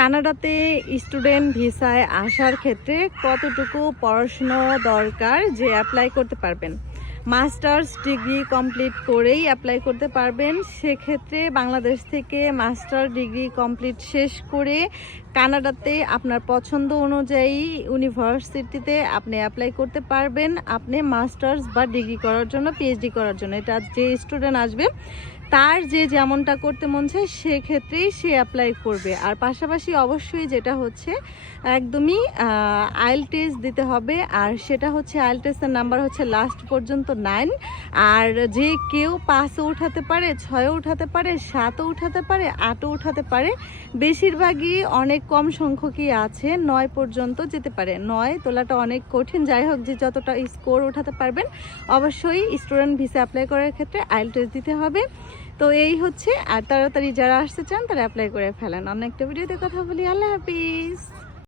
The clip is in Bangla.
কানাডাতে স্টুডেন্ট ভিসায় আসার ক্ষেত্রে কতটুকু পড়াশুনো দরকার যে অ্যাপ্লাই করতে পারবেন। মাস্টার্স ডিগ্রি কমপ্লিট করেই অ্যাপ্লাই করতে পারবেন। সেক্ষেত্রে বাংলাদেশ থেকে মাস্টার ডিগ্রি কমপ্লিট শেষ করে কানাডাতে আপনার পছন্দ অনুযায়ী ইউনিভার্সিটিতে আপনি অ্যাপ্লাই করতে পারবেন। আপনি মাস্টার্স বা ডিগ্রি করার জন্য, পিএইচডি করার জন্য, এটা যে স্টুডেন্ট আসবে তার যে যেমনটা করতে মন চায় সেক্ষেত্রেই সে অ্যাপ্লাই করবে। আর পাশাপাশি অবশ্যই যেটা হচ্ছে একদমই আইএলটিএস দিতে হবে। আর সেটা হচ্ছে আইএলটিএসের নাম্বার হচ্ছে লাস্ট পর্যন্ত 9। আর যে কেউ 5ও উঠাতে পারে, 6ও উঠাতে পারে, 7ও উঠাতে পারে, 8ও উঠাতে পারে। বেশিরভাগই অনেক কম সংখ্যকই আছে 9 পর্যন্ত যেতে পারে। 9 তোলাটা অনেক কঠিন। যাই হোক, যে যতটা স্কোর উঠাতে পারবেন, অবশ্যই স্টুডেন্ট ভিসা অ্যাপ্লাই করার ক্ষেত্রে আইএলটিএস দিতে হবে। তো এই হচ্ছে। আর তাড়াতাড়ি যারা আসতে চান তারা অ্যাপ্লাই করে ফেলেন। অন্য একটা ভিডিওতে কথা বলি। আল্লাহ হাফিজ।